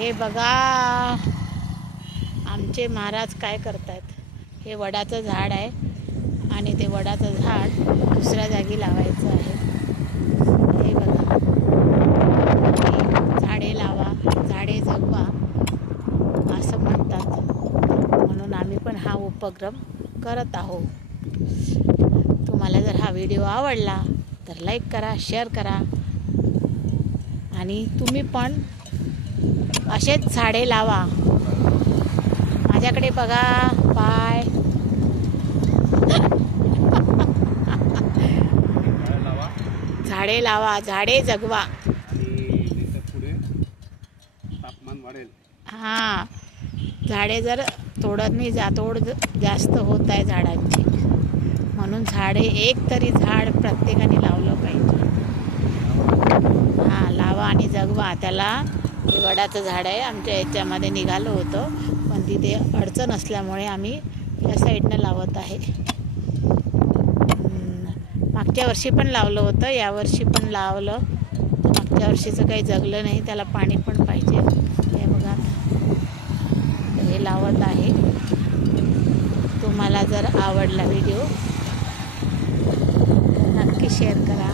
हे बघा आमचे महाराज काय करतायत. हे वडाचं झाड आहे आणि ते वडाचं झाड दुसऱ्या जागी लावायचं आहे. हे बघा, झाडे लावा झाडे जगवा असं म्हणतात, म्हणून आम्ही पण हा उपक्रम करत आहोत. तुम्हाला जर हा व्हिडिओ आवडला तर लाईक करा, शेअर करा आणि तुम्ही पण असेच झाडे लावा. माझ्याकडे बघा पाय. झाडे लावा, झाडे जगवा. हां, झाडे जर तोड जास्त होत आहे झाडांची, म्हणून झाडे एक तरी झाड प्रत्येकाने लावलं पाहिजे. हां, लावा आणि जगवा त्याला. हे वडाचं झाड आहे, आमच्या याच्यामध्ये निघालं होतं पण तिथे अडचण असल्यामुळे आम्ही या साईडनं लावत आहे. मागच्या वर्षी पण लावलं होतं, यावर्षी पण लावलं. मागच्या वर्षीचं काही जगलं नाही, त्याला पाणी पण पाहिजे. हे बघा हे लावत आहे. तुम्हाला जर आवडला व्हिडिओ नक्की शेअर करा.